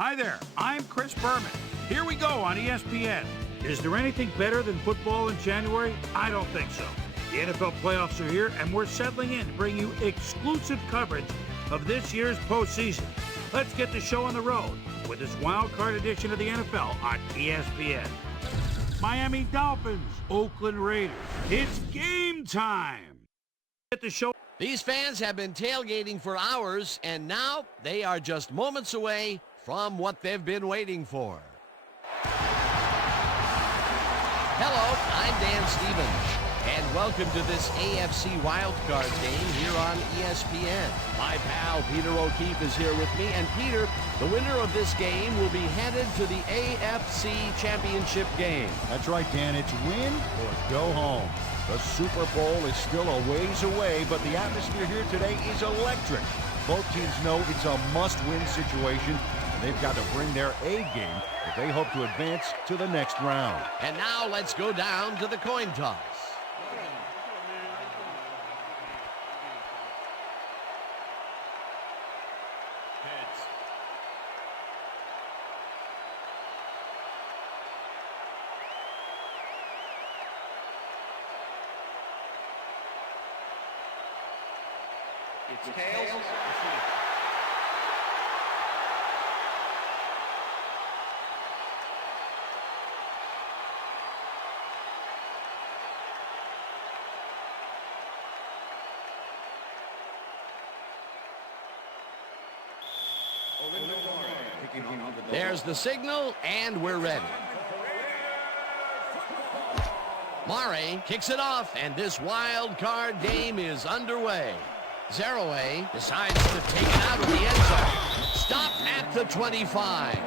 Hi there, I'm Chris Berman. Here we go on ESPN. Is there anything better than football in January? I don't think so. The NFL playoffs are here, and we're settling in to bring you exclusive coverage of this year's postseason. Let's get the show on the road with this Wildcard edition of the NFL on ESPN. Miami Dolphins, Oakland Raiders. It's game time. Get the show. These fans have been tailgating for hours, and now they are just moments away from what they've been waiting for. Hello, I'm Dan Stevens, and welcome to this AFC Wildcard game here on ESPN. My pal Peter O'Keefe is here with me, and Peter, the winner of this game will be headed to the AFC Championship game. That's right, Dan. It's win or go home. The Super Bowl is still a ways away, but the atmosphere here today is electric. Both teams know it's a must-win situation, and they've got to bring their A game if they hope to advance to the next round. And now let's go down to the coin toss. It's tails. There's the signal, and we're ready. Murray kicks it off, and this wild card game is underway. Zeraway decides to take it out of the end zone. Stop at the 25.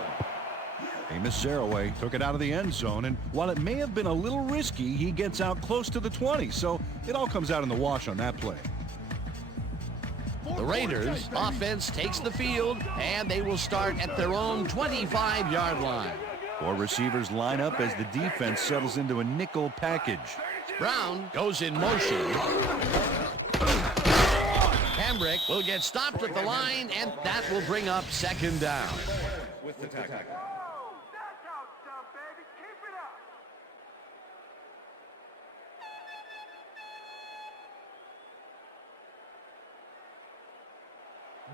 Amos Zeraway took it out of the end zone, and while it may have been a little risky, he gets out close to the 20, so it all comes out in the wash on that play. The Raiders offense takes the field, and they will start at their own 25-yard line. Four receivers line up as the defense settles into a nickel package. Brown goes in motion. Hambrick will get stopped at the line, and that will bring up second down. With the tackle.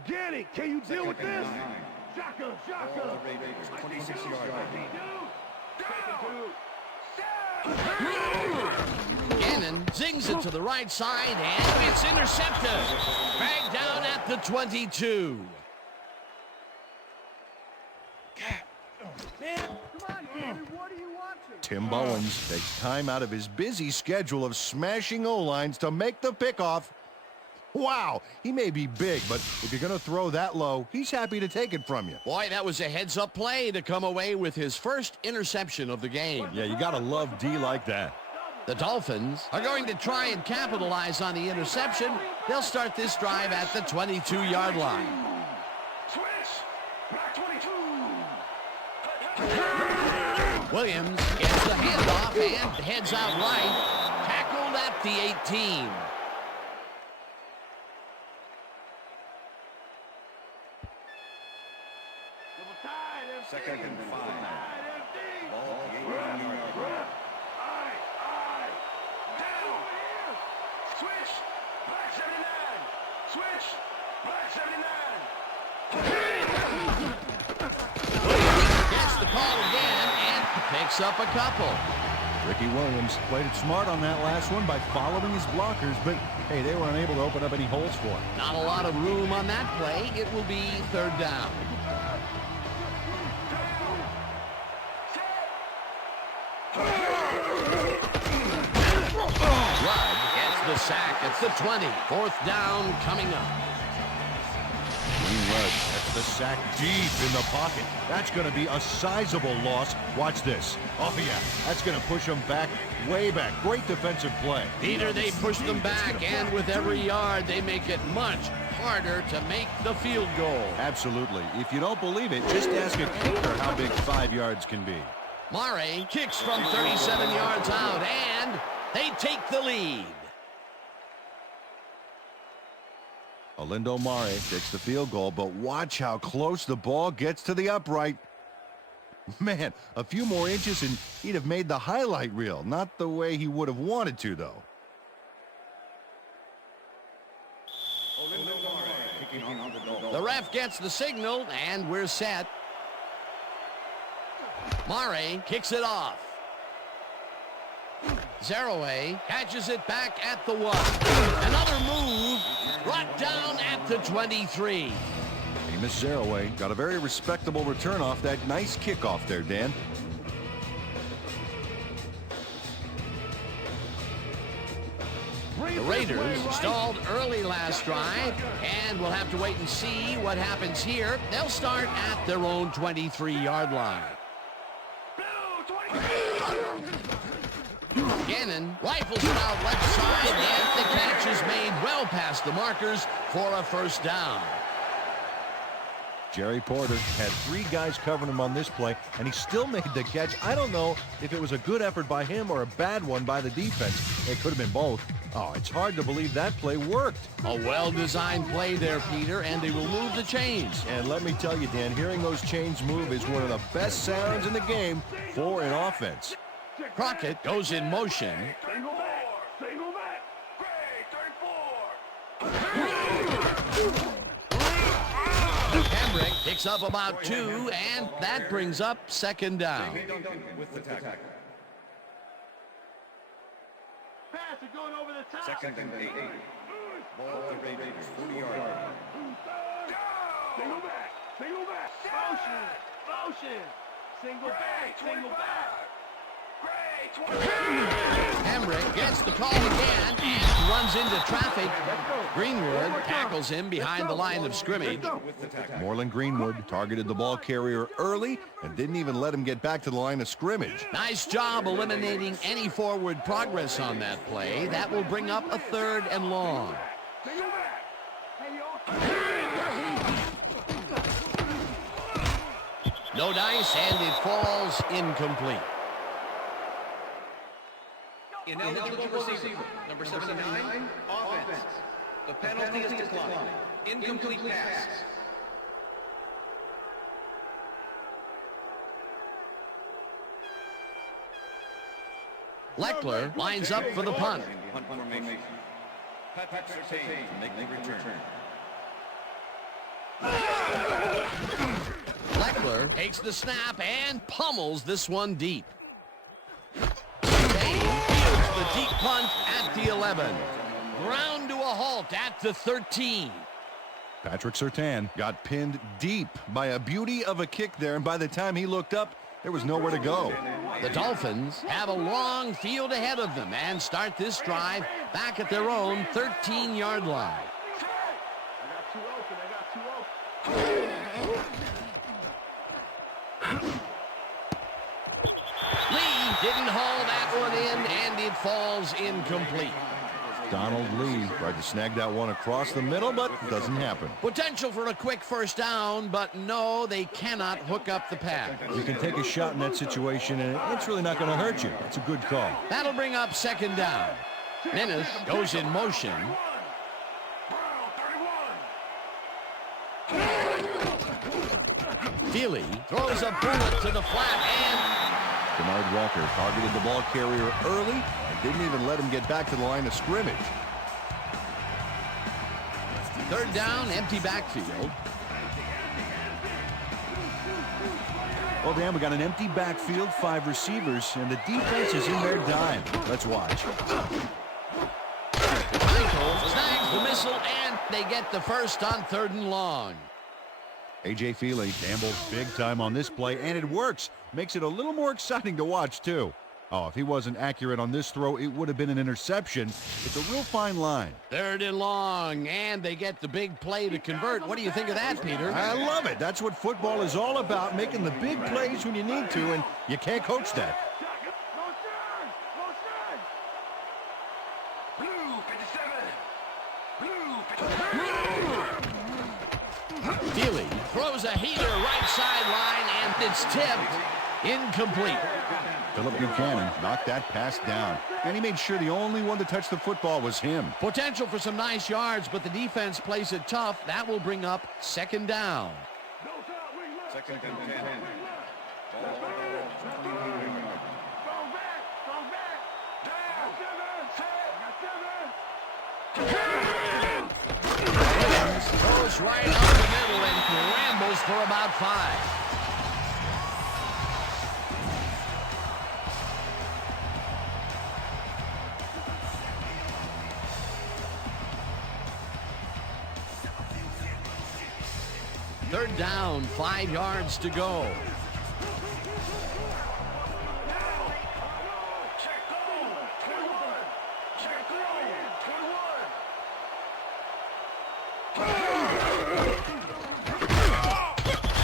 Get it! Can you deal with this? Shaka, shaka! 26-yard line. Gannon zings it to the right side, and it's intercepted. Back down at the 22. Tim Bowens takes time out of his busy schedule of smashing O-lines to make the pickoff. Wow, he may be big, but if you're going to throw that low, he's happy to take it from you. Boy, that was a heads-up play to come away with his first interception of the game. Yeah, you got to love D like that. The Dolphins are going to try and capitalize on the interception. They'll start this drive at the 22-yard line. Switch! Back 22! Williams gets the handoff and heads out right. Tackled at the 18. Second and 5. Ball at the 8-yard line. Down! Switch! Black 79! Switch! Black 79! Gets the call again and picks up a couple. Ricky Williams played it smart on that last one by following his blockers, but hey, they were unable to open up any holes for him. Not a lot of room on that play. It will be third down. Rudd gets the sack at the 20. Fourth down coming up. Wayne Rudd gets the sack deep in the pocket. That's going to be a sizable loss. Watch this. Oh, yeah, that's going to push them back, way back. Great defensive play. Peter, they push them back, and with every yard, they make it much harder to make the field goal. Absolutely. If you don't believe it, just ask a kicker how big 5 yards can be. Murray kicks from 37 yards out, and they take the lead. Olindo Mare takes the field goal, but watch how close the ball gets to the upright. Man, a few more inches and he'd have made the highlight reel. Not the way he would have wanted to, though. The ref gets the signal, and we're set. Mare kicks it off. Zeroué catches it back at the 1. Another move brought down at the 23. Amos Zeroué got a very respectable return off that nice kickoff there, Dan. The Raiders stalled early last drive, and we'll have to wait and see what happens here. They'll start at their own 23-yard line. Gannon rifles it out left side, and the catch is made well past the markers for a first down. Jerry Porter had 3 guys covering him on this play, and he still made the catch. I don't know if it was a good effort by him or a bad one by the defense. It could have been both. Oh, it's hard to believe that play worked. A well-designed play there, Peter, and they will move the chains. And let me tell you, Dan, hearing those chains move is one of the best sounds in the game for an offense. Crockett goes in motion. Single back. Single back. Great. 34. Hambrick picks up about 2, and that brings up second down. With the tackle. Pass is going over the top. Second and 8. Ball to Raiders, 40-yard line. Single back. Single back. Motion. Motion. Single back. Single back. Hambrick gets the call again and runs into traffic. Greenwood tackles him behind the line of scrimmage. Moreland Greenwood targeted the ball carrier early and didn't even let him get back to the line of scrimmage. Nice job eliminating any forward progress on that play. That will bring up a 3rd and long. Single back. No dice, and it falls incomplete. Ineligible receiver, number 79, offense. The penalty is declined. Incomplete pass. Leckler lines up for the punt. Punt formation. Patrick Surtain to make the return. Leckler takes the snap and pummels this one deep. The deep punt at the 11. Ground to a halt at the 13. Patrick Surtain got pinned deep by a beauty of a kick there, and by the time he looked up, there was nowhere to go. The Dolphins have a long field ahead of them and start this drive back at their own 13-yard line. I got 2 open. I got 2 open. Lee didn't haul that one in, and it falls incomplete. Donald Lee tried to snag that one across the middle, but it doesn't happen. Potential for a quick first down, but no, they cannot hook up the pass. You can take a shot in that situation, and it's really not going to hurt you. It's a good call. That'll bring up second down. Nennis goes in motion. Feely throws a bullet to the flat, and Bernard Walker targeted the ball carrier early and didn't even let him get back to the line of scrimmage. third down, empty backfield. Well, Dan, we got an empty backfield, 5 receivers, and the defense is in their dime. Let's watch. Michael snags the missile, and they get the first on 3rd and long. A.J. Feely gambled big time on this play, and it works. Makes it a little more exciting to watch, too. Oh, if he wasn't accurate on this throw, it would have been an interception. It's a real fine line. 3rd and long, and they get the big play to convert. What do you think of that, Peter? I love it. That's what football is all about, making the big plays when you need to, and you can't coach that. Feely throws a heater right sideline, and it's tipped. Incomplete. Philip Buchanan knocked that pass down, and he made sure the only one to touch the football was him. Potential for some nice yards, but the defense plays it tough. That will bring up second down. Second and 10. Goes right up the middle and scrambles for about 5. Third down, 5 yards to go.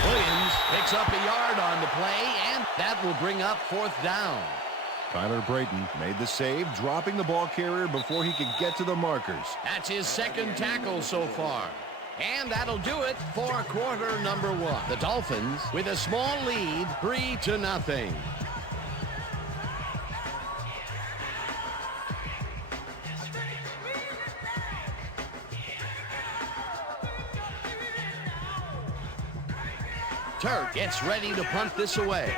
Williams picks up a yard on the play, and that will bring up 4th down. Tyler Brayton made the save, dropping the ball carrier before he could get to the markers. That's his 2nd tackle so far. And that'll do it for quarter number 1. The Dolphins with a small lead, 3-0. Turk gets ready to punt this away.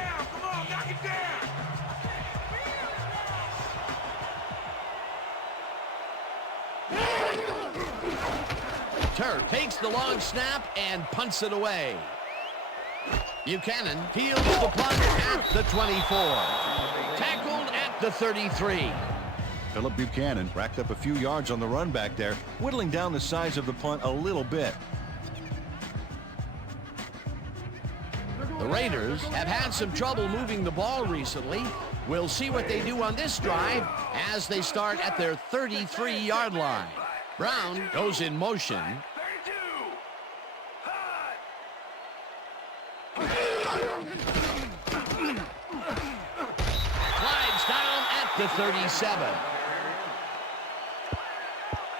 Turk takes the long snap and punts it away. Buchanan fields the punt at the 24. Tackled at the 33. Philip Buchanan racked up a few yards on the run back there, whittling down the size of the punt a little bit. The Raiders have had some trouble moving the ball recently. We'll see what they do on this drive as they start at their 33-yard line. Brown goes in motion. Slides down at the 37.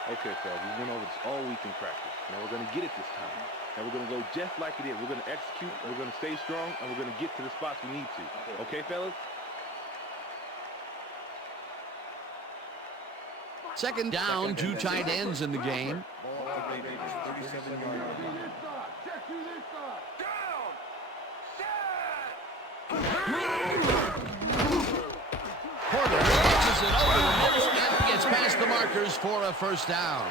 Okay, fellas, we went over this all week in practice. Now we're going to get it this time. And we're going to go just like it is. We're going to execute, we're going to stay strong, and we're going to get to the spots we need to. Okay, fellas? Second down, 2 tight ends in the game. Porter catches it over the middle and gets past the markers for a 1st down.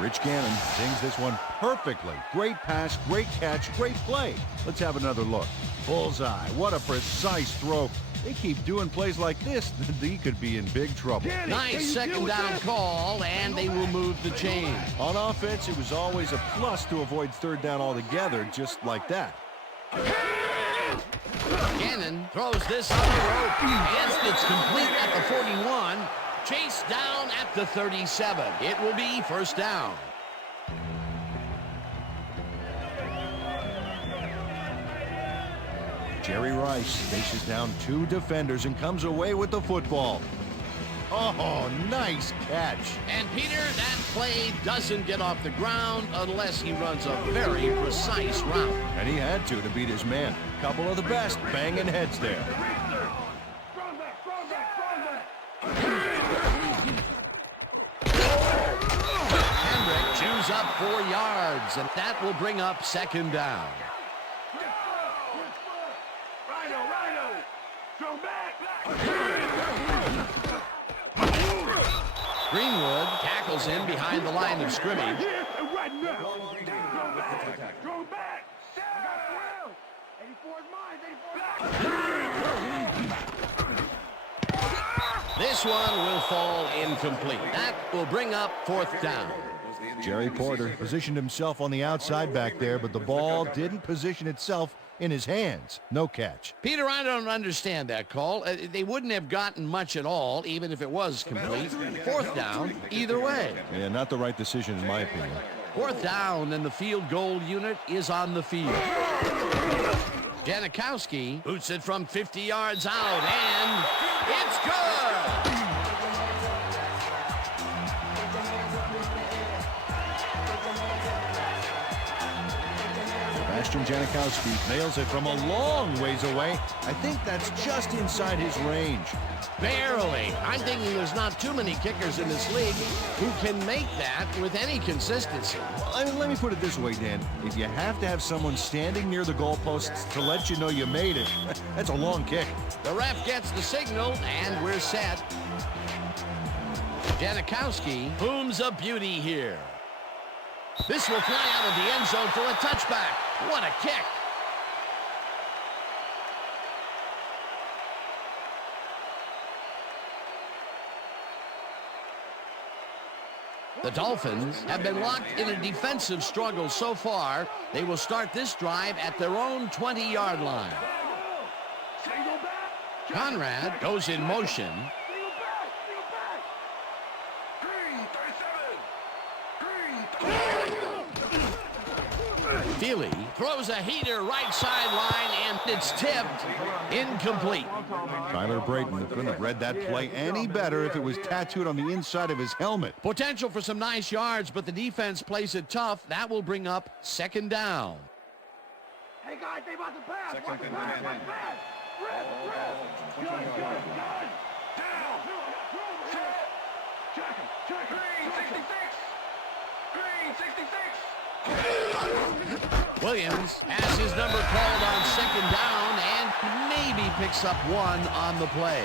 Rich Gannon sings this one perfectly. Great pass, great catch, great play. Let's have another look. Bullseye. What a precise throw. They keep doing plays like this, he could be in big trouble. Nice 2nd down call, and they will move the chain. On offense, it was always a plus to avoid 3rd down altogether, just like that. Gannon throws this on the rope, and it's complete at the 41. Chased down at the 37. It will be 1st down. Jerry Rice faces down 2 defenders and comes away with the football. Oh, nice catch. And Peter, that play doesn't get off the ground unless he runs a very precise route. And he had to beat his man. Couple of the best banging heads there. Hendrick chews up 4 yards, and that will bring up 2nd down. Greenwood tackles him behind the line of scrimmage. This one will fall incomplete. That will bring up 4th down. Jerry Porter positioned himself on the outside back there, but the ball didn't position itself in his hands. No catch. Peter, I don't understand that call. They wouldn't have gotten much at all, even if it was complete. 4th down, either way. Yeah, not the right decision in my opinion. 4th down, and the field goal unit is on the field. Janikowski boots it from 50 yards out, and it's good! Sebastian Janikowski nails it from a long ways away. I think that's just inside his range. Barely. I'm thinking there's not too many kickers in this league who can make that with any consistency. Let me put it this way, Dan. If you have to have someone standing near the goalposts to let you know you made it, that's a long kick. The ref gets the signal, and we're set. Janikowski booms a beauty here. This will fly out of the end zone for a touchback. What a kick. The Dolphins have been locked in a defensive struggle so far. They will start this drive at their own 20-yard line. Conrad goes in motion. Feely throws a heater right sideline, and it's tipped. Incomplete. Tyler Brayton couldn't have read that play any better if it was tattooed on the inside of his helmet. Potential for some nice yards, but the defense plays it tough. That will bring up second down. Hey, guys, they about to pass. Second and 10. Check him. Green 66. Green 66. Williams has his number called on second down and maybe picks up one on the play.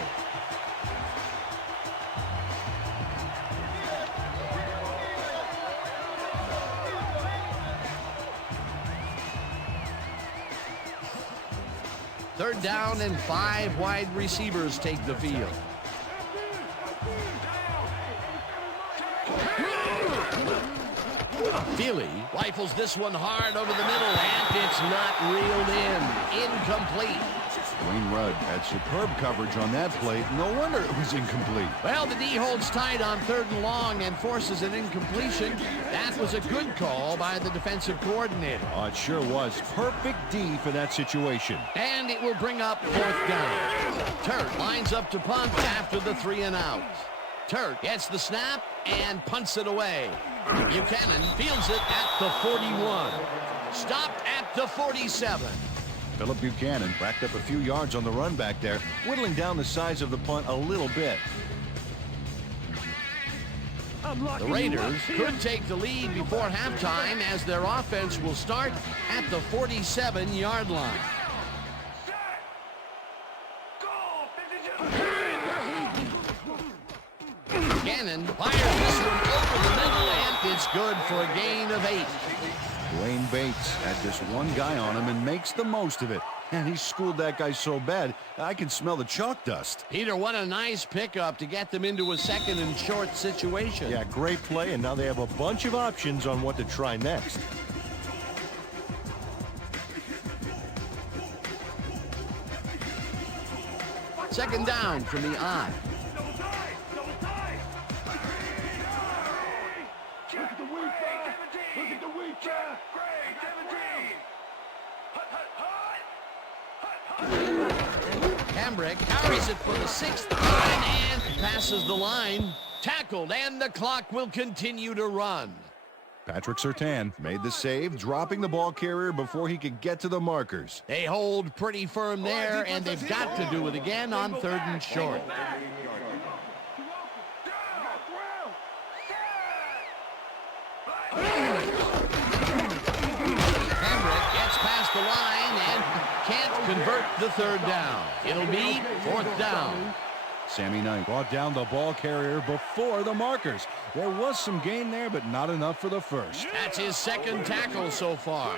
Third down and 5 wide receivers take the field. Feely rifles this one hard over the middle, and it's not reeled in. Incomplete. Wayne Rudd had superb coverage on that play. No wonder it was incomplete. Well, the D holds tight on third and long and forces an incompletion. That was a good call by the defensive coordinator. Oh, it sure was. Perfect D for that situation. And it will bring up fourth down. Turt lines up to punt after the 3 and out. Turt gets the snap and punts it away. Buchanan fields it at the 41. Stopped at the 47. Philip Buchanan racked up a few yards on the run back there, whittling down the size of the punt a little bit. The Raiders could take the lead before halftime as their offense will start at the 47-yard line. Buchanan fires this one over the middle, and it's good for a gain of 8. Dwayne Bates had just one guy on him and makes the most of it. And he schooled that guy so bad, I can smell the chalk dust. Peter, what a nice pickup to get them into a second and short situation. Yeah, great play, and now they have a bunch of options on what to try next. Second down from the I. Hambrick carries it for the 6th time and passes the line. Tackled, and the clock will continue to run. Patrick Surtain made the save, dropping the ball carrier before he could get to the markers. They hold pretty firm there, and they've got to do it again on 3rd and short. Hambrick gets past the line and can't convert the 3rd down. It'll be 4th down. Sammy Knight brought down the ball carrier before the markers. There was some gain there, but not enough for the first. That's his 2nd tackle so far.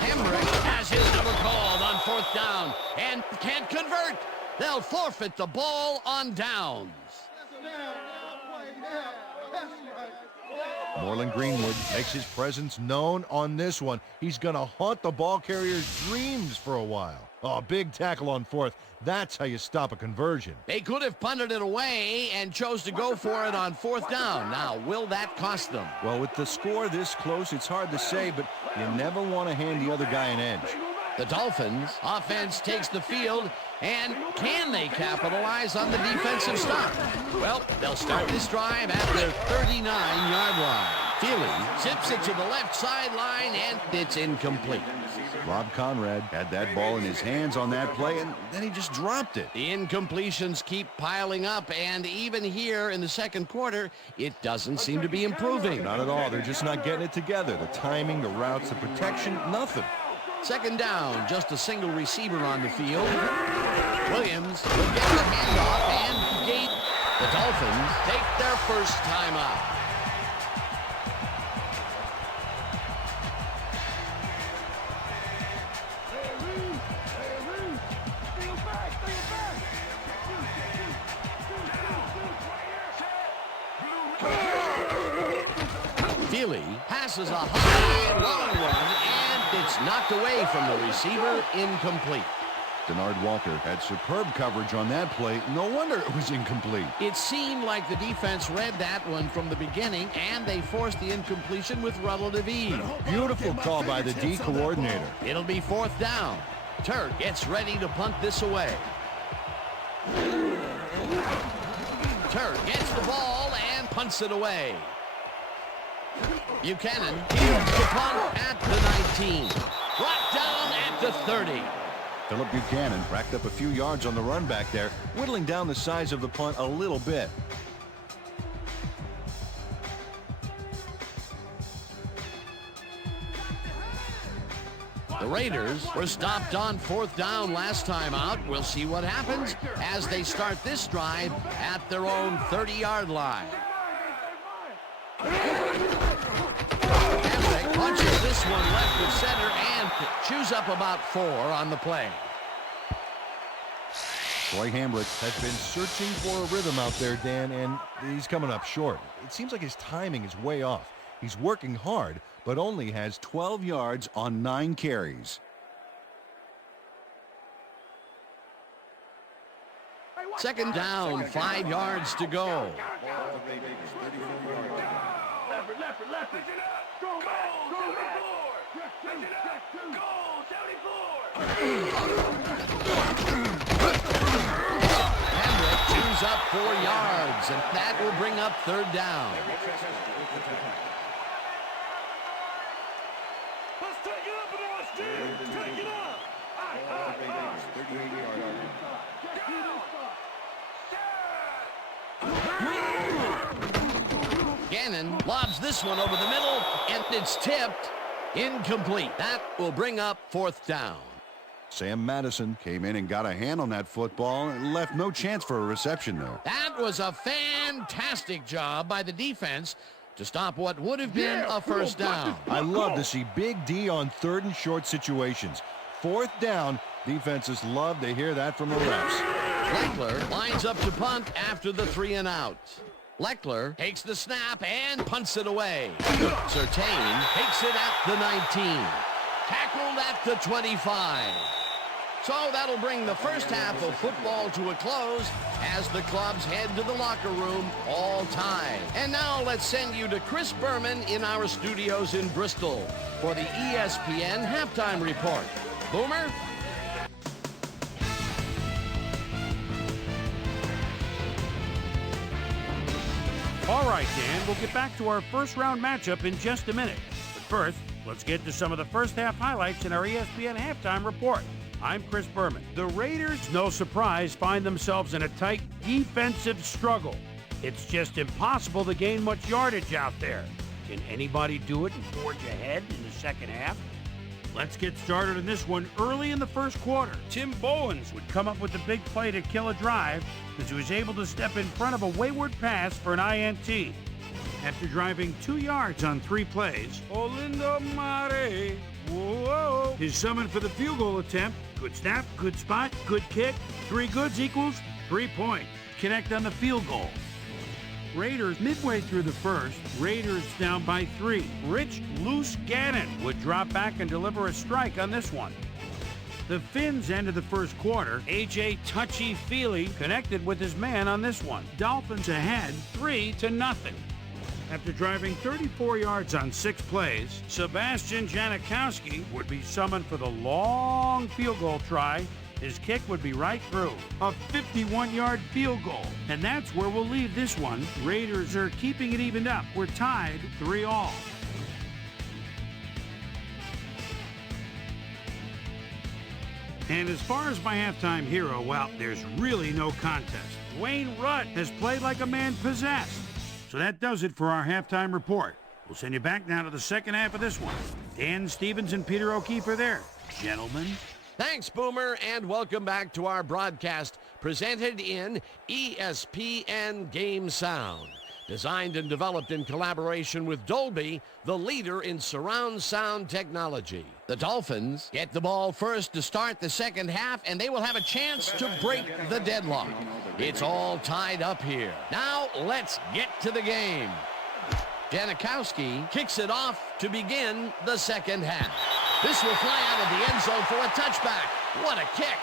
Hambrick has his number called on 4th down and can't convert. They'll forfeit the ball on downs. Moreland Greenwood makes his presence known on this one. He's going to haunt the ball carrier's dreams for a while. Oh, big tackle on 4th. That's how you stop a conversion. They could have punted it away and chose to go for it on 4th down. Now, will that cost them? Well, with the score this close, it's hard to say, but you never want to hand the other guy an edge. The Dolphins offense takes the field, and can they capitalize on the defensive stop? Well, they'll start this drive at their 39-yard line. Feely zips it to the left sideline, and it's incomplete. Rob Conrad had that ball in his hands on that play, and then he just dropped it. The incompletions keep piling up, and even here in the second quarter, it doesn't seem to be improving. Not at all. They're just not getting it together. The timing, the routes, the protection, nothing. Second down, just a single receiver on the field. Williams will get the handoff and gate. The Dolphins take their first time out. Feely passes a high, long run, and it's knocked away from the receiver, incomplete. Denard Walker had superb coverage on that play. No wonder it was incomplete. It seemed like the defense read that one from the beginning, and they forced the incompletion with relative ease. Beautiful call by the D coordinator. It'll be fourth down. Turk gets ready to punt this away. Turk gets the ball and punts it away. Buchanan fields the punt at the 19. Brought down at the 30. Philip Buchanan racked up a few yards on the run back there, whittling down the size of the punt a little bit. The Raiders were stopped on fourth down last time out. We'll see what happens as they start this drive at their own 30-yard line. Hamrick punches this one left of center and chews up about 4 on the play. Troy Hamrick Has been searching for a rhythm out there, Dan, and he's coming up short. It seems like his timing is way off. He's working hard, but only has 12 yards on 9 carries. Second down, 5 yards to go. Hamrick chews up 4 yards, and that will bring up third down. Let's take it up a notch, dude. Take it up. Gannon lobs this one over the middle, and it's tipped. Incomplete. That will bring up fourth down. Sam Madison came in and got a hand on that football and left no chance for a reception there. That was a fantastic job by the defense to stop what would have been a first down. I love to see Big D on third and short situations. Fourth down, defenses love to hear that from the refs. Leckler lines up to punt after the 3 and out. Leckler takes the snap and punts it away. Surtain takes it at the 19. Tackled at the 25. So that'll bring the first half of football to a close as the clubs head to the locker room all tied. And now let's send you to Chris Berman in our studios in Bristol for the ESPN Halftime Report. Boomer? All right, Dan, we'll get back to our first round matchup in just a minute. But first, let's get to some of the first half highlights in our ESPN Halftime Report. I'm Chris Berman. The Raiders, no surprise, find themselves in a tight defensive struggle. It's just impossible to gain much yardage out there. Can anybody do it and forge ahead in the second half? Let's get started on this one early in the first quarter. Tim Bowens would come up with the big play to kill a drive because he was able to step in front of a wayward pass for an INT. After driving 2 yards on 3 plays, Olindo Mare, whoa, is summoned for the field goal attempt. Good snap, good spot, good kick. 3 goods equals 3 points. Connect on the field goal. Raiders midway through the first, Raiders down by 3. Rich Loose Gannon would drop back and deliver a strike on this one. The Finns ended the first quarter. A.J. Touchy Feely connected with his man on this one. Dolphins ahead 3-0. After driving 34 yards on 6 plays, Sebastian Janikowski would be summoned for the long field goal try. His kick would be right through. A 51-yard field goal. And that's where we'll leave this one. Raiders are keeping it evened up. We're tied 3-all. And as far as my halftime hero, well, there's really no contest. Wayne Rudd has played like a man possessed. So that does it for our halftime report. We'll send you back now to the second half of this one. Dan Stevens and Peter O'Keefe are there. Gentlemen. Thanks, Boomer, and welcome back to our broadcast presented in ESPN Game Sound. Designed and developed in collaboration with Dolby, the leader in surround sound technology. The Dolphins get the ball first to start the second half, and they will have a chance to break the deadlock. It's all tied up here. Now, let's get to the game. Janikowski kicks it off to begin the second half. This will fly out of the end zone for a touchback. What a kick.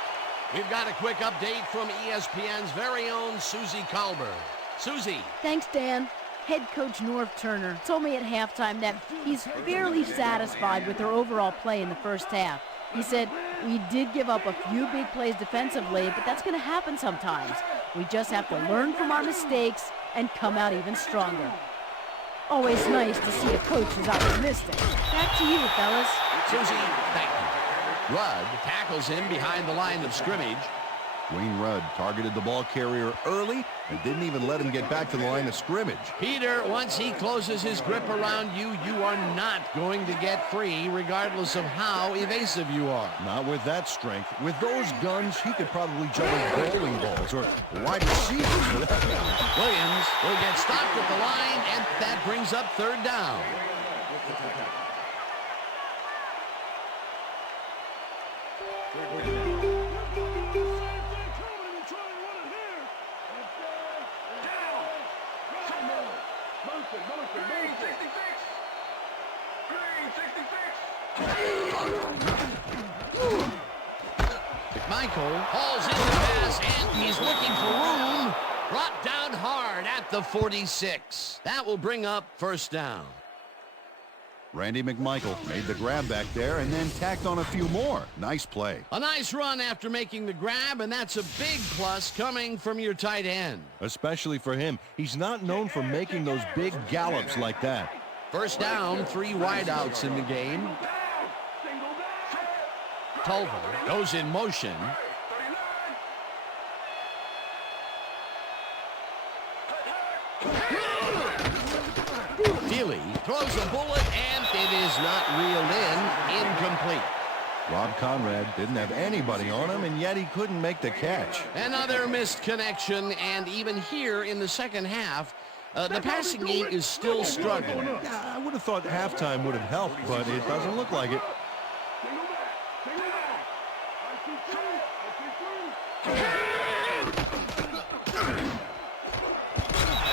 We've got a quick update from ESPN's very own Susie Colbert. Susie. Thanks, Dan. Head coach Norv Turner told me at halftime that he's fairly satisfied with their overall play in the first half. He said, we did give up a few big plays defensively, but that's going to happen sometimes. We just have to learn from our mistakes and come out even stronger. Always nice to see a coach who's optimistic. Back to you, fellas. Susie, thank you. Rudd tackles him behind the line of scrimmage. Wayne Rudd targeted the ball carrier early and didn't even let him get back to the line of scrimmage. Peter, once he closes his grip around you, you are not going to get free regardless of how evasive you are. Not with that strength. With those guns, he could probably juggle bowling balls or wide receivers for that matter. Williams will get stopped at the line, and that brings up third down. McMichael hauls in the pass, and he's looking for room. Brought down hard at the 46. That will bring up first down. Randy McMichael made the grab back there and then tacked on a few more. Nice play. A nice run after making the grab, and that's a big plus coming from your tight end. Especially for him. He's not known for making those big gallops like that. First down, 3 wideouts in the game. Tolver goes in motion. Feely throws a bullet, and it is not reeled in. Incomplete. Rob Conrad didn't have anybody on him, and yet he couldn't make the catch. Another missed connection, and even here in the second half, the passing game is still struggling. I would have thought halftime would have helped, but it doesn't look like it.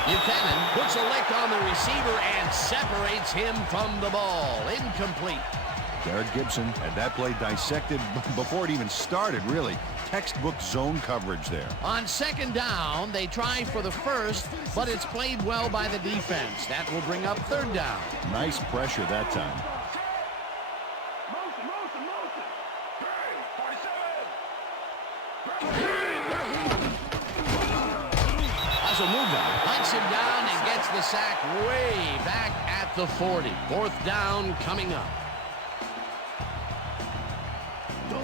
Buchanan puts a lick on the receiver and separates him from the ball. Incomplete. Jared Gibson had that play dissected before it even started, really. Textbook zone coverage there. On second down, they try for the first, but it's played well by the defense. That will bring up third down. Nice pressure that time. Hunts him down and gets the sack way back at the 40. Fourth down coming up.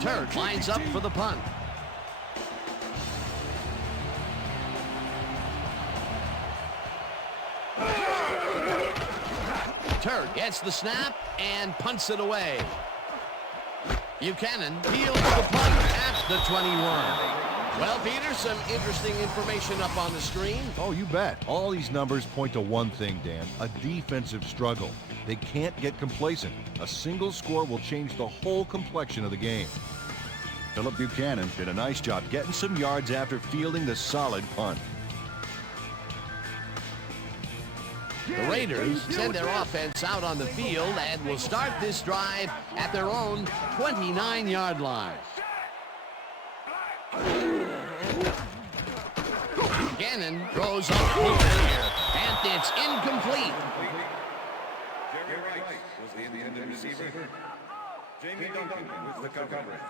Turk lines up for the punt. Turk gets the snap and punts it away. Buchanan fields the punt at the 21. Well, Peter, some interesting information up on the screen. Oh, you bet. All these numbers point to one thing, Dan. A defensive struggle. They can't get complacent. A single score will change the whole complexion of the game. Philip Buchanan did a nice job getting some yards after fielding the solid punt. The Raiders send their offense out on the field and will start this drive at their own 29-yard line. Gannon throws up here, and it's incomplete. Jerry Rice was the intended receiver. Jamie Duncan was the coverage.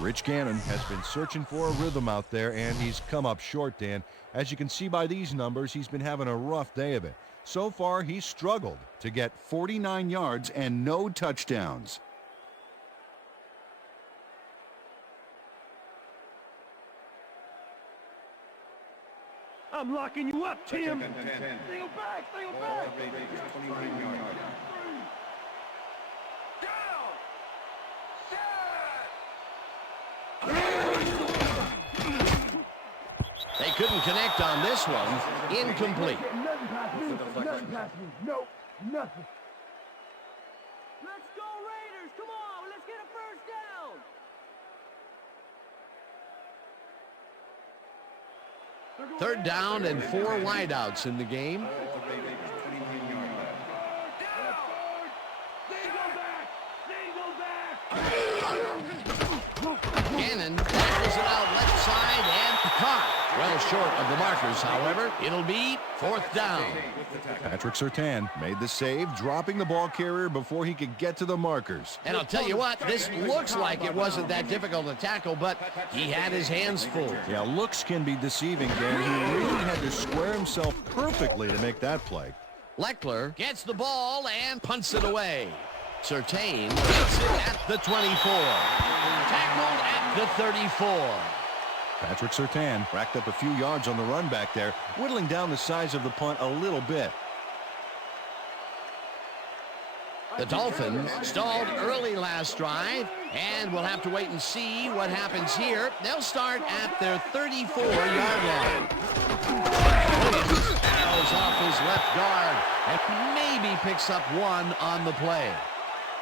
Rich Gannon has been searching for a rhythm out there, and he's come up short, Dan. As you can see by these numbers, he's been having a rough day of it. So far, he's struggled to get 49 yards and no touchdowns. I'm locking you up, Tim. Second and 10. Single back, single Ball back. Raiders 21 yards. They couldn't connect on this one. Incomplete. Nothing past me. Nothing past me. Nope. Nothing. Let's go Raiders! Come on, let's get a first down! Third down and 4 wideouts in the game. Ball Raiders 21 yards. Gannon tackles it out left side and caught. Well short of the markers, however. It'll be 4th down. Patrick Surtain made the save, dropping the ball carrier before he could get to the markers. And I'll tell you what, this looks like it wasn't that difficult to tackle, but he had his hands full. Yeah, looks can be deceiving, Dan. He really had to square himself perfectly to make that play. Leckler gets the ball and punts it away. Surtain gets it at the 24. Tackled at the 34. Patrick Surtain racked up a few yards on the run back there, whittling down the size of the punt a little bit. The Dolphins stalled early last drive, and we'll have to wait and see what happens here. They'll start at their 34-yard line. Williams arrows off his left guard and maybe picks up one on the play.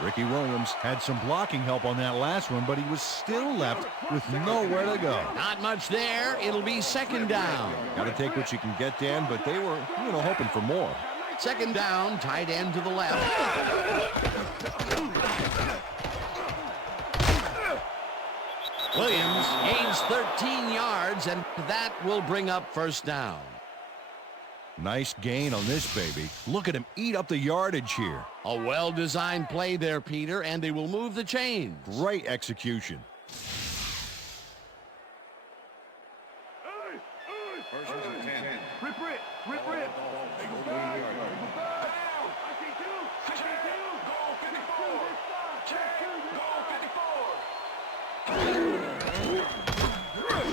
Ricky Williams had some blocking help on that last one, but he was still left with nowhere to go. Not much there. It'll be 2nd down. Got to take what you can get, Dan, but they were, hoping for more. 2nd down, tight end to the left. Williams gains 13 yards, and that will bring up 1st down. Nice gain on this baby. Look at him eat up the yardage here. A well-designed play there, Peter, and they will move the chains. Great execution. First and 10. Rip. Ball 50 yards.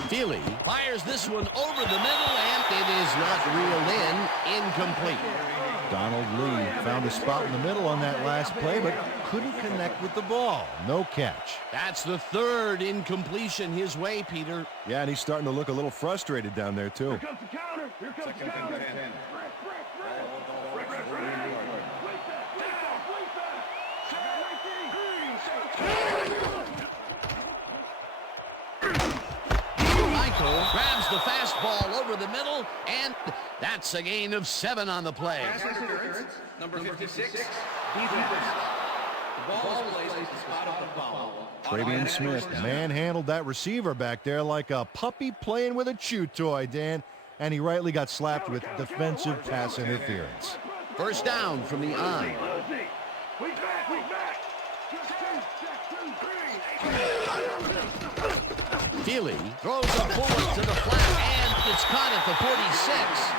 Feely fires this one over the middle, and it is not reeled in. Incomplete. Donald Lee found a spot in the middle on that last play, but couldn't connect with the ball. No catch. That's the 3rd incompletion his way, Peter. Yeah, and he's starting to look a little frustrated down there, too. Here comes the counter. Here comes the Second counter. and 10. Michael grabs the fastball over the middle, and that's a gain of 7 on the play. Pass interference, number 56, defense. The ball was placed at the spot of the foul. Travion Smith manhandled that receiver back there like a puppy playing with a chew toy, Dan. And he rightly got slapped with defensive pass interference. 1st down from the on. We back. Feely throws a bullet to the flat, and it's caught at the 46.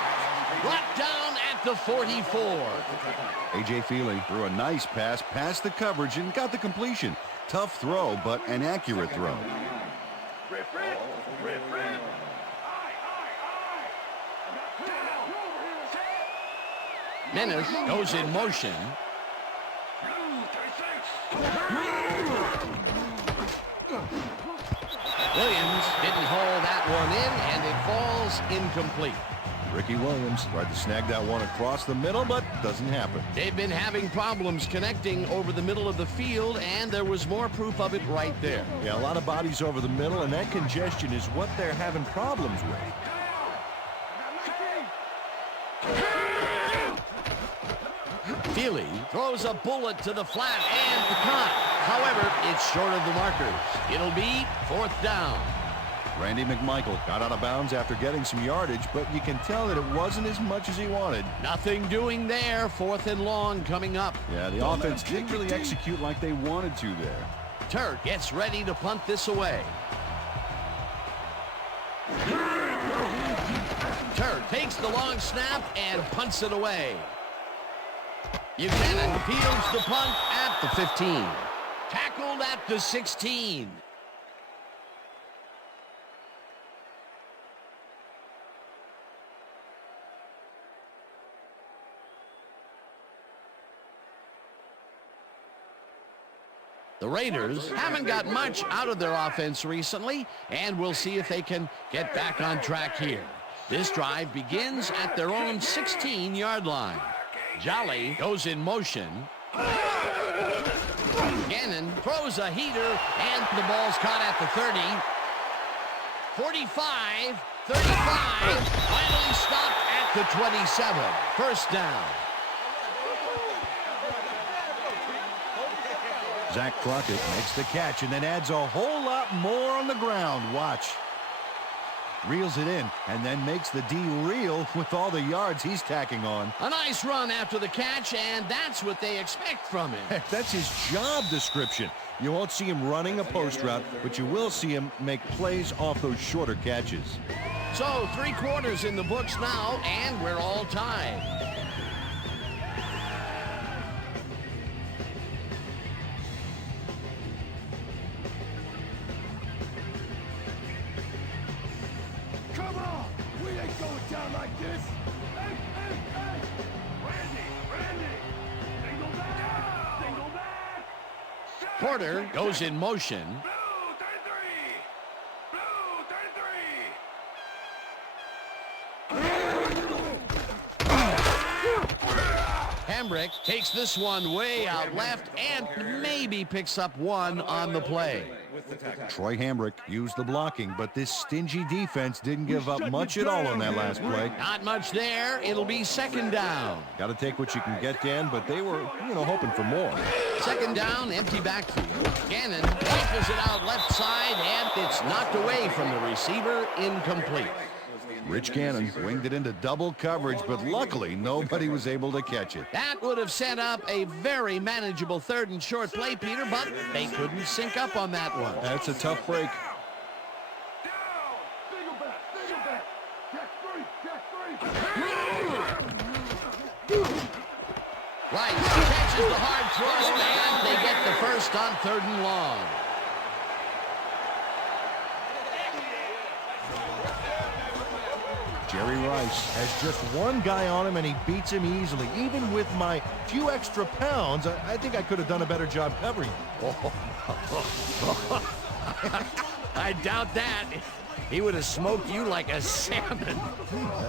Brought down at the 44. A.J. Feely threw a nice pass past the coverage and got the completion. Tough throw, but an accurate throw. Rip. Menace goes in motion. Williams didn't hold that one in, and it falls incomplete. Ricky Williams tried to snag that one across the middle, but doesn't happen. They've been having problems connecting over the middle of the field, and there was more proof of it right there. Yeah, a lot of bodies over the middle, and that congestion is what they're having problems with. Feely throws a bullet to the flat and caught. However, it's short of the markers. It'll be 4th down. Randy McMichael got out of bounds after getting some yardage, but you can tell that it wasn't as much as he wanted. Nothing doing there. 4th and long coming up. Yeah, the offense didn't really execute like they wanted to there. Turk gets ready to punt this away. Turk takes the long snap and punts it away. Buchanan fields the punt at the 15. Tackled at the 16. The Raiders haven't got much out of their offense recently, and we'll see if they can get back on track here. This drive begins at their own 16-yard line. Jolly goes in motion. Gannon throws a heater, and the ball's caught at the 30. 45, 35, finally stopped at the 27. First down. Zach Crockett makes the catch and then adds a whole lot more on the ground. Watch. Reels it in and then makes the D reel with all the yards he's tacking on. A nice run after the catch, and that's what they expect from him. Heck, that's his job description. You won't see him running a post route, but you will see him make plays off those shorter catches. So 3 quarters in the books now, and we're all tied. Come on! We ain't going down like this! Hey, hey, hey! Randy! Single back! Single back! Porter goes in motion. Blue 33! Blue 33! Hambrick takes this one way out left and maybe picks up one on the play. Troy Hambrick used the blocking, but this stingy defense didn't give up much at all on that last play. Not much there. It'll be 2nd down. Got to take what you can get, Dan, but they were, hoping for more. 2nd down, empty backfield. Gannon rifles it out left side, and it's knocked away from the receiver, incomplete. Rich Gannon winged it into double coverage, but luckily nobody was able to catch it. That would have set up a very manageable 3rd and short play, Peter, but they couldn't sync up on that one. That's a tough break. Single back! Single back! Jack 3! Rice catches the hard throw, and they get the first on 3rd and long. Jerry Rice has just one guy on him, and he beats him easily. Even with my few extra pounds, I think I could have done a better job covering him. I doubt that. He would have smoked you like a salmon.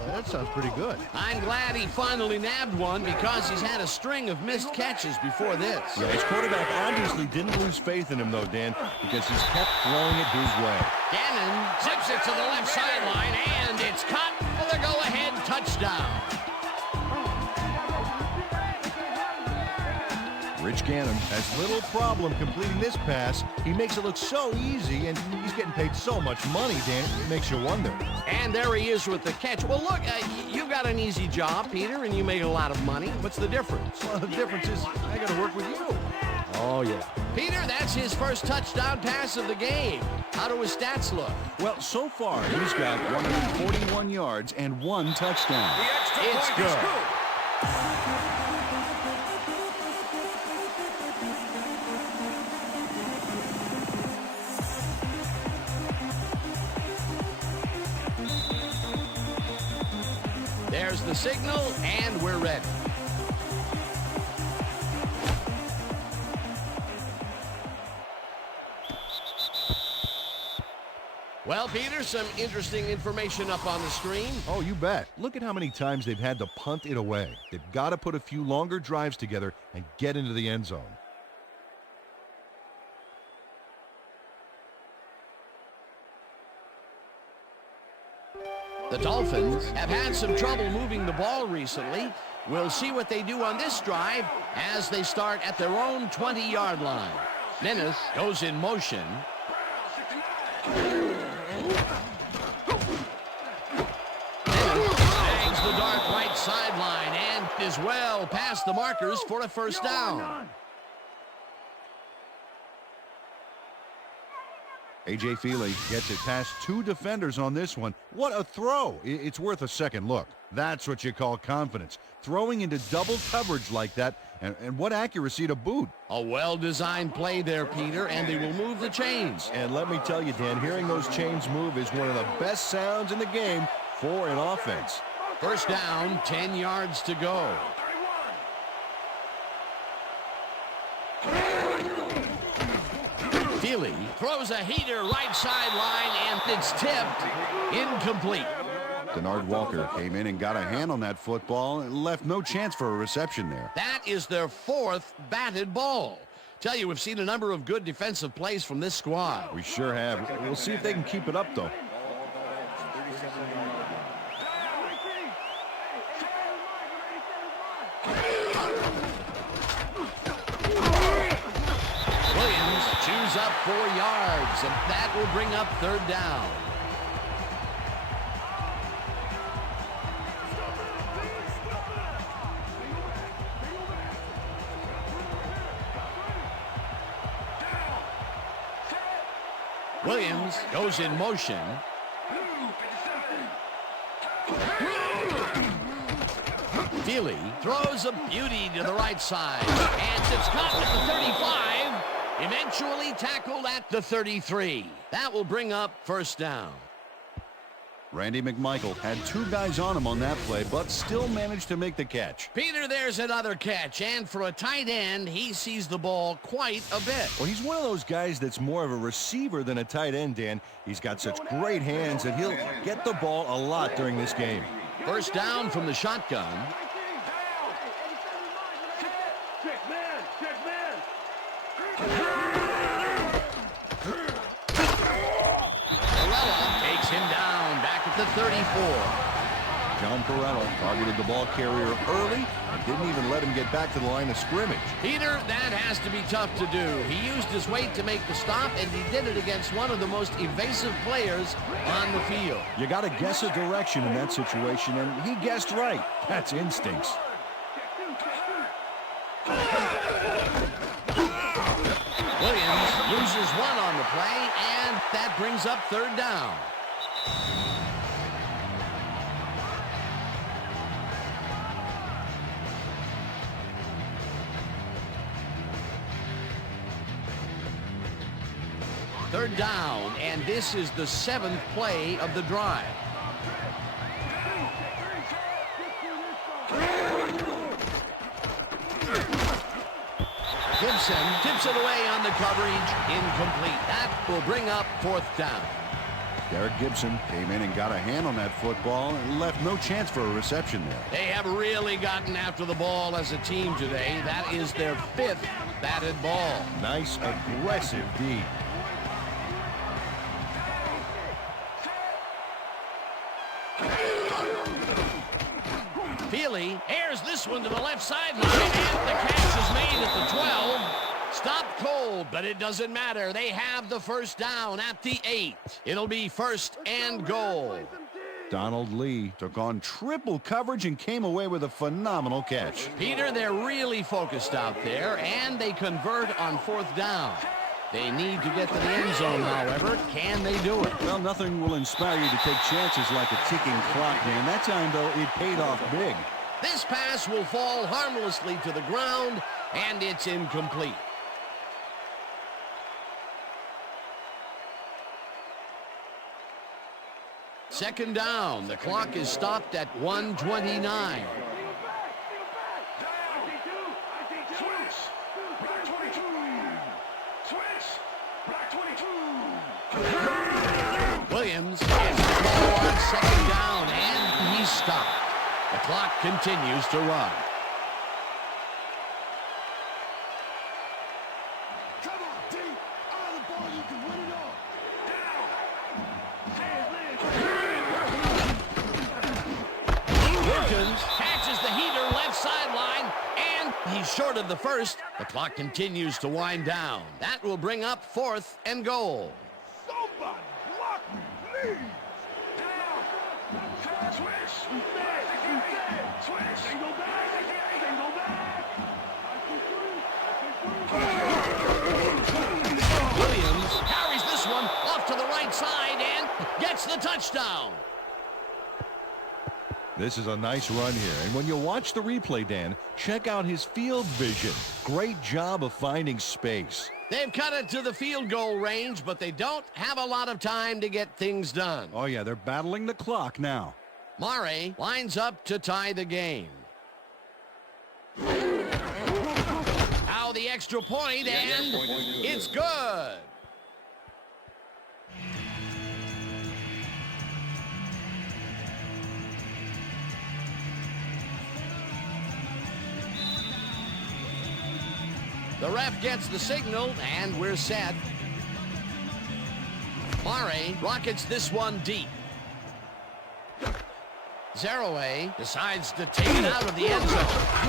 That sounds pretty good. I'm glad he finally nabbed one because he's had a string of missed catches before this. Yeah, his quarterback obviously didn't lose faith in him, though, Dan, because he's kept throwing it his way. Gannon zips it to the left sideline, and it's caught for the go-ahead touchdown. Rich Gannon has little problem completing this pass. He makes it look so easy, and he's getting paid so much money, Dan, it makes you wonder. And there he is with the catch. Well, look, you got an easy job, Peter, and you make a lot of money. What's the difference? Well, the difference is I got to work with you. Oh, yeah. Peter, that's his first touchdown pass of the game. How do his stats look? Well, so far, he's got 141 yards and 1 touchdown. It's good. There's the signal, and we're ready. Well, Peter, some interesting information up on the screen. Oh, you bet. Look at how many times they've had to punt it away. They've got to put a few longer drives together and get into the end zone. The Dolphins have had some trouble moving the ball recently. We'll see what they do on this drive as they start at their own 20-yard line. Menace goes in motion. past the markers for a first down. A.J. Feely gets it past 2 defenders on this one. What a throw. It's worth a second look. That's what you call confidence. Throwing into double coverage like that, and what accuracy to boot. A well-designed play there, Peter, and they will move the chains. And let me tell you, Dan, hearing those chains move is one of the best sounds in the game for an offense. First down, 10 yards to go. Feely throws a heater right sideline, and it's tipped. Incomplete. Denard Walker came in and got a hand on that football and left no chance for a reception there. That is their 4th batted ball. Tell you, we've seen a number of good defensive plays from this squad. We sure have. We'll see if they can keep it up, though. Williams chews up 4 yards, and that will bring up 3rd down. Williams goes in motion. Feely throws a beauty to the right side. And it's caught at the 35. Eventually tackled at the 33. That will bring up first down. Randy McMichael had 2 guys on him on that play, but still managed to make the catch. Peter, there's another catch, and for a tight end, he sees the ball quite a bit. Well, he's one of those guys that's more of a receiver than a tight end, Dan. He's got such great hands that he'll get the ball a lot during this game. First down from the shotgun. Takes him down back at the 34. John Perrella targeted the ball carrier early and didn't even let him get back to the line of scrimmage. Peter, that has to be tough to do. He used his weight to make the stop, and he did it against one of the most evasive players on the field. You got to guess a direction in that situation, and he guessed right. That's instincts. Williams loses 1 on the play, and that brings up 3rd down. Third down, and this is the 7th play of the drive. Gibson tips it away on the coverage. Incomplete. That will bring up 4th down. Derek Gibson came in and got a hand on that football and left no chance for a reception there. They have really gotten after the ball as a team today. That is their 5th batted ball. Nice, aggressive D. Feely airs this one to the left sideline, and the catch is made at the 12. Stopped cold, but it doesn't matter. They have the first down at the 8. It'll be 1st and goal. Donald Lee took on triple coverage and came away with a phenomenal catch. Peter, they're really focused out there, and they convert on 4th down. They need to get to the end zone, however. Can they do it? Well, nothing will inspire you to take chances like a ticking clock, man. That time, though, it paid off big. This pass will fall harmlessly to the ground, and it's incomplete. Second down. The clock is stopped at 1:29. Williams gets the ball on 2nd down, and he's stopped. The clock continues to run. Come on, D. Out of the ball, you can win it all. Wilkins catches the heater left sideline, and he's short of the first. The clock continues to wind down. That will bring up 4th and goal. Somebody block me, please. Switch. Switch. Go back. Go back. Williams carries this one off to the right side and gets the touchdown. This is a nice run here, and when you watch the replay, Dan, check out his field vision. Great job of finding space. They've cut it to the field goal range, but they don't have a lot of time to get things done. Oh, yeah, they're battling the clock now. Murray lines up to tie the game. Now the extra point, and it's good. The ref gets the signal, and we're set. Murray rockets this one deep. Zeraway decides to take it out of the end zone.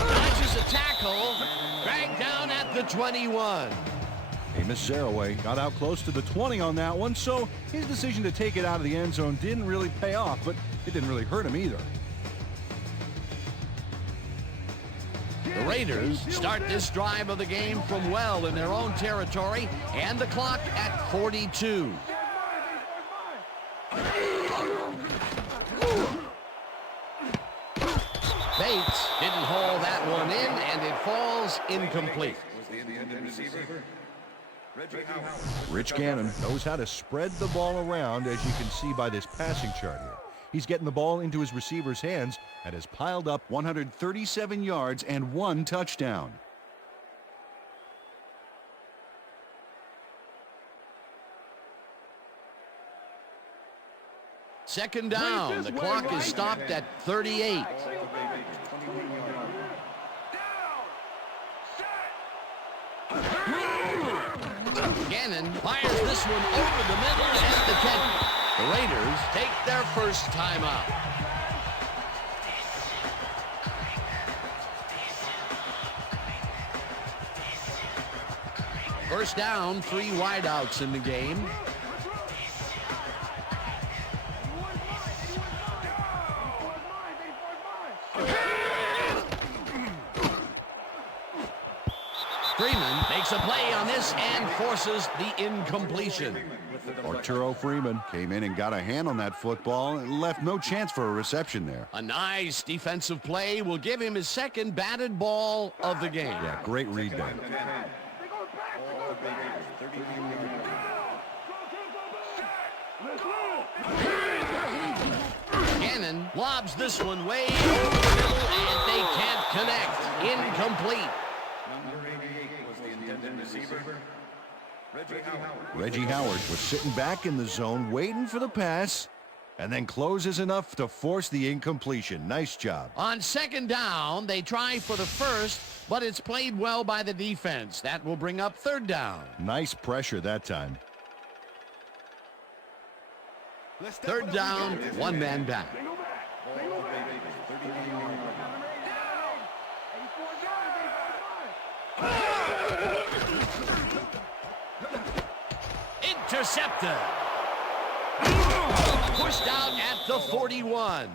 Dodges a tackle, dragged down at the 21. Amos Zeraway got out close to the 20 on that one, so his decision to take it out of the end zone didn't really pay off, but it didn't really hurt him either. The Raiders start this drive of the game from well in their own territory, and the clock at 42. Bates didn't haul that one in, and it falls incomplete. Rich Gannon knows how to spread the ball around, as you can see by this passing chart here. He's getting the ball into his receiver's hands and has piled up 137 yards and 1 touchdown. Second down. The clock is stopped at 38. Gannon fires this one over the middle and the catch. The Raiders take their first timeout. First down, 3 wideouts in the game. Freeman makes a play on this and forces the incompletion. Arturo Freeman came in and got a hand on that football and left no chance for a reception there. A nice defensive play will give him his second batted ball of the game. Yeah, great read there. Gannon lobs this one way over the middle, and they can't connect. Incomplete. Reggie Howard was sitting back in the zone waiting for the pass, and then closes enough to force the incompletion. Nice job. On second down, they try for the first, but it's played well by the defense. That will bring up third down. Nice pressure that time. Third down, 1 man back. Intercepted. Pushed out at the 41.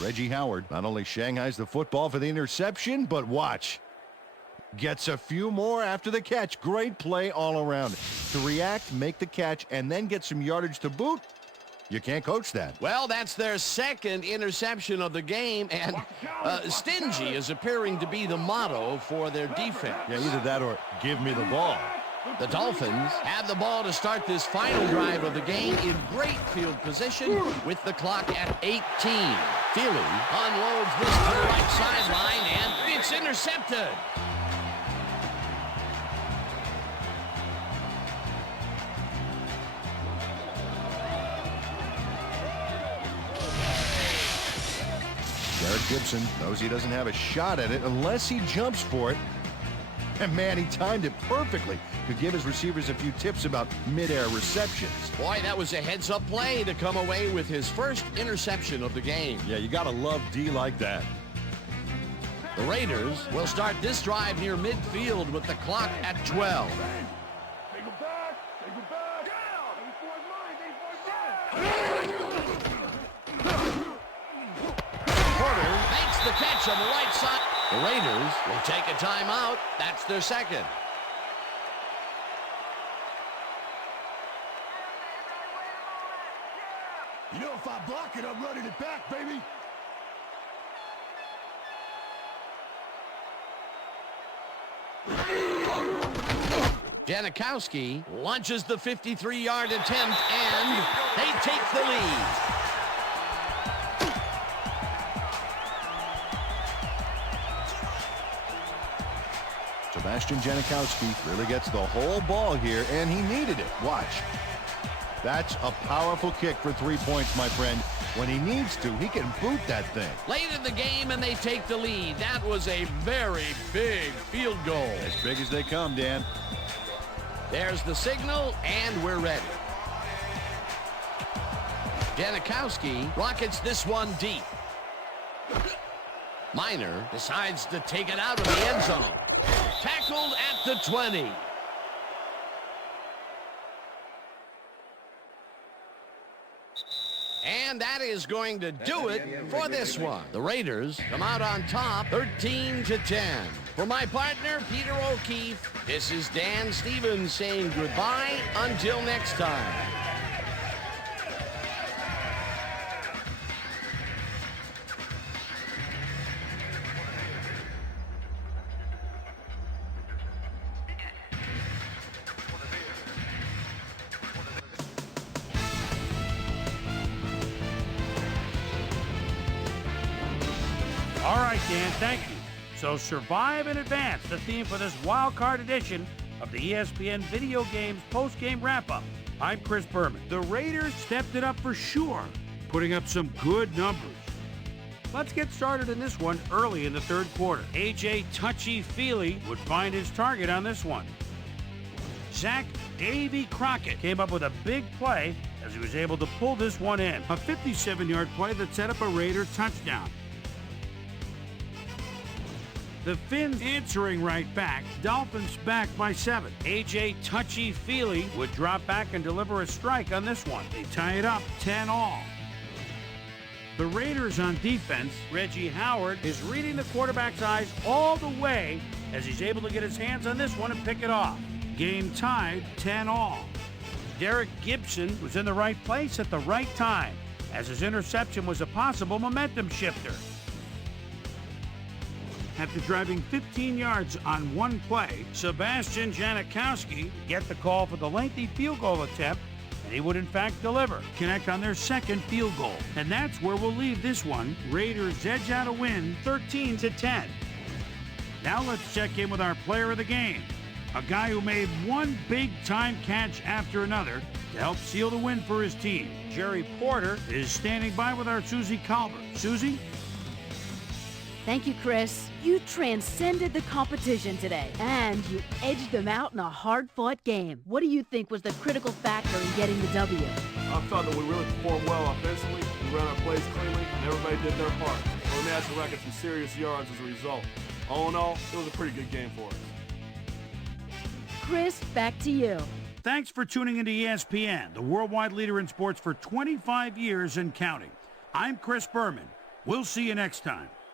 Reggie Howard not only shanghais the football for the interception, but watch. Gets a few more after the catch. Great play all around. To react, make the catch, and then get some yardage to boot. You can't coach that. Well, that's their second interception of the game, and stingy is appearing to be the motto for their defense. Yeah, either that or give me the ball. The Dolphins have the ball to start this final drive of the game in great field position with the clock at 18. Thielen unloads this to the right sideline, and it's intercepted. Derek Gibson knows he doesn't have a shot at it unless he jumps for it. And man, he timed it perfectly. Could give his receivers a few tips about mid-air receptions. Boy, that was a heads-up play to come away with his first interception of the game. Yeah, you gotta love D like that. The Raiders will start this drive near midfield with the clock at 12. the catch on the right side. The Raiders will take a timeout. That's their second. You know, if I block it, I'm running it back, baby. Janikowski launches the 53-yard attempt, and they take the lead. Sebastian Janikowski really gets the whole ball here, and he needed it. Watch. That's a powerful kick for 3 points, my friend. When he needs to, he can boot that thing. Late in the game, and they take the lead. That was a very big field goal. As big as they come, Dan. There's the signal, and we're ready. Janikowski rockets this one deep. Miner decides to take it out of the end zone. Tackled at the 20. And that is going to do it for this one. The Raiders come out on top 13-10. For my partner, Peter O'Keefe, this is Dan Stevens saying goodbye until next time. All right, Dan, thank you. So survive and advance, the theme for this Wildcard edition of the ESPN Video Games post-game wrap-up. I'm Chris Berman. The Raiders stepped it up for sure, putting up some good numbers. Let's get started in this one early in the third quarter. A.J. Touchy-Feely would find his target on this one. Zach Davy Crockett came up with a big play as he was able to pull this one in. A 57-yard play that set up a Raider touchdown. The Finns answering right back. Dolphins back by 7. A.J. Touchy-Feely would drop back and deliver a strike on this one. They tie it up 10-all. The Raiders on defense, Reggie Howard is reading the quarterback's eyes all the way as he's able to get his hands on this one and pick it off. Game tied 10-all. Derek Gibson was in the right place at the right time as his interception was a possible momentum shifter. After driving 15 yards on one play, Sebastian Janikowski get the call for the lengthy field goal attempt, and he would in fact deliver, connect on their second field goal. And that's where we'll leave this one. Raiders edge out a win 13-10. Now let's check in with our player of the game, a guy who made one big-time catch after another to help seal the win for his team. Jerry Porter is standing by with our Susie Colbert. Susie? Thank you, Chris. You transcended the competition today, and you edged them out in a hard-fought game. What do you think was the critical factor in getting the W? I felt that we really performed well offensively. We ran our plays cleanly, and everybody did their part. We managed to rack up some serious yards as a result. All in all, it was a pretty good game for us. Chris, back to you. Thanks for tuning into ESPN, the worldwide leader in sports for 25 years and counting. I'm Chris Berman. We'll see you next time.